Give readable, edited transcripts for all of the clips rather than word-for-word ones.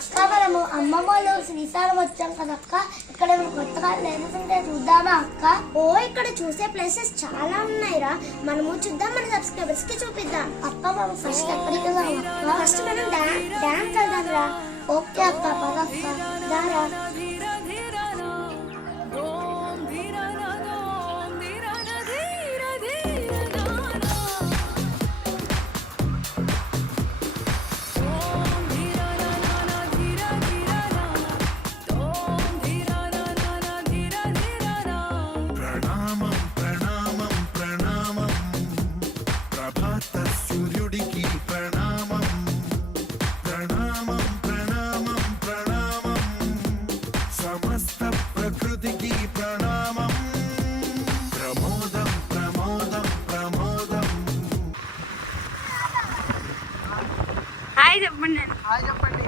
అక్క మనము అమ్మమ్మ వాళ్ళు శ్రీశైలం వచ్చాం కదా అక్క. ఇక్కడ కొత్తగా ప్లేసెస్ ఉంటే చూద్దామా అక్క? ఓ ఇక్కడ చూసే ప్లేసెస్ చాలా ఉన్నాయిరా, మనము చూద్దాం, మన సబ్స్క్రైబర్స్ కి చూపిద్దాం. అక్క మనం ఫస్ట్ ఎక్కడికి వెళ్దాం అక్క? ఫస్ట్ మనం డ్యామ్ వెళ్దాం రా. ఓకే అక్క, పద అక్క. దారా చెప్పండి.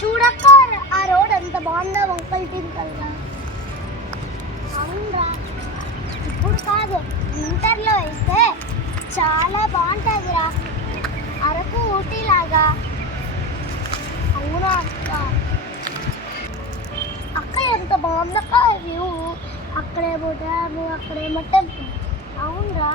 చూడక్క, ఆ రోడ్ ఎంత బాగుందో, వంకలు టింకల్గా. అవునరా, ఇప్పుడు కాదు, వింటర్లో అయితే చాలా బాగుంటుందిరా, అరకు ఊటీ లాగా. అవునా అక్క? అక్క ఎంత బాగుందక్క వ్యూ. అక్కడేమో డ్యాము, అక్కడేమో టెంపుల్. అవునరా.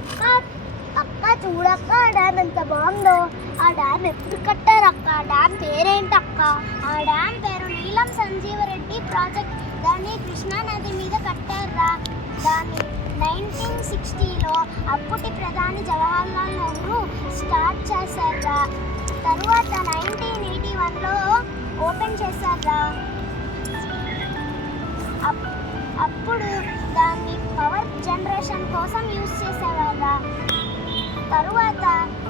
అక్క అక్క చూడక్క, ఆ డ్యామ్ ఎంత బాగుందో. ఆ డ్యామ్ ఎప్పుడు కట్టారు అక్క? ఆ డ్యామ్ పేరేంటక్క? ఆ డ్యామ్ పేరు నీలం సంజీవరెడ్డి ప్రాజెక్ట్. దాన్ని కృష్ణా నది మీద కట్టారా. దాన్ని 1960లో అప్పటి ప్రధాని జవహర్లాల్ నెహ్రూ స్టార్ట్ చేశారా. తరువాత 1981లో ఓపెన్ చేశారా. అప్పుడు దాన్ని పవర్ జనరేషన్ కోసం యూజ్ చేసేవారా. తరువాత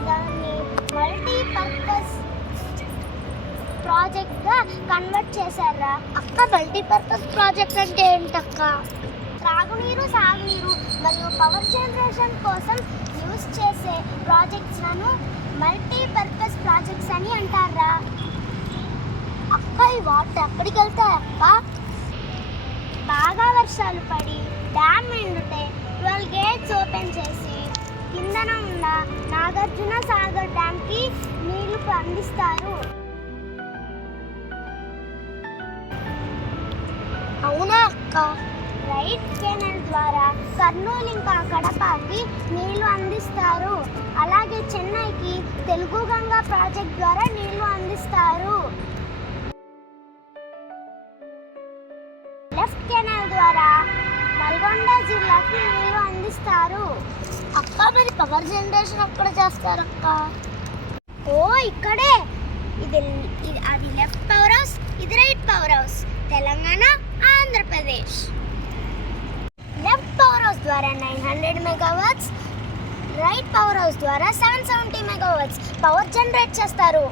దాన్ని మల్టీపర్పస్ ప్రాజెక్ట్గా కన్వర్ట్ చేశారా. అక్క మల్టీపర్పస్ ప్రాజెక్ట్ అంటే ఏంటక్క? త్రాగునీరు, సాగునీరు మరియు పవర్ జనరేషన్ కోసం యూజ్ చేసే ప్రాజెక్ట్స్లను మల్టీపర్పస్ ప్రాజెక్ట్స్ అని అంటారా. అక్క ఈ వాటర్ ఎక్కడికి వెళ్తాయి అక్క? బాగా వర్షాలు పడి డ్యామ్ నిండితే 12 గేట్స్ ఓపెన్ చేసి కిందన ఉన్న నాగార్జున సాగర్ డ్యామ్కి నీళ్లు అందిస్తారు. అవునా అక్క? రైట్ కెనాల్ ద్వారా కర్నూలు ఇంకా కడపకి నీళ్లు అందిస్తారు. అలాగే చెన్నైకి తెలుగు గంగా ప్రాజెక్ట్ ద్వారా నీళ్లు అందిస్తారు. లెఫ్ట్ కెనాల్ ద్వారా నల్గొండ జిల్లాకి నీళ్లు అందిస్తారు. అక్క మరి పవర్ జనరేషన్ ఎక్కడ చేస్తారక్క? ఓ ఇక్కడే. అది లెఫ్ట్ పవర్ హౌస్, ఇది right power house. Telangana, Andhra Pradesh. Left power house ద్వారా 900 మెగావాట్స్, రైట్ పవర్ హౌస్ ద్వారా 770 మెగావాట్స్ పవర్ జనరేట్ చేస్తారు.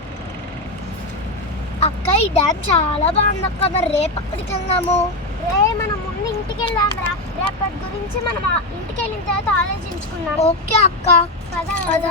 అక్క ఈ డ్యామ్ చాలా బాగుంది అక్క. మరి రేపు అక్కడికి వెళ్దాము. మనం ముందు ఇంటికి వెళ్దాం రా. రేపటి గురించి మనం ఇంటికి వెళ్ళిన తర్వాత ఆలోచించుకున్నాం. ఓకే అక్క, పద.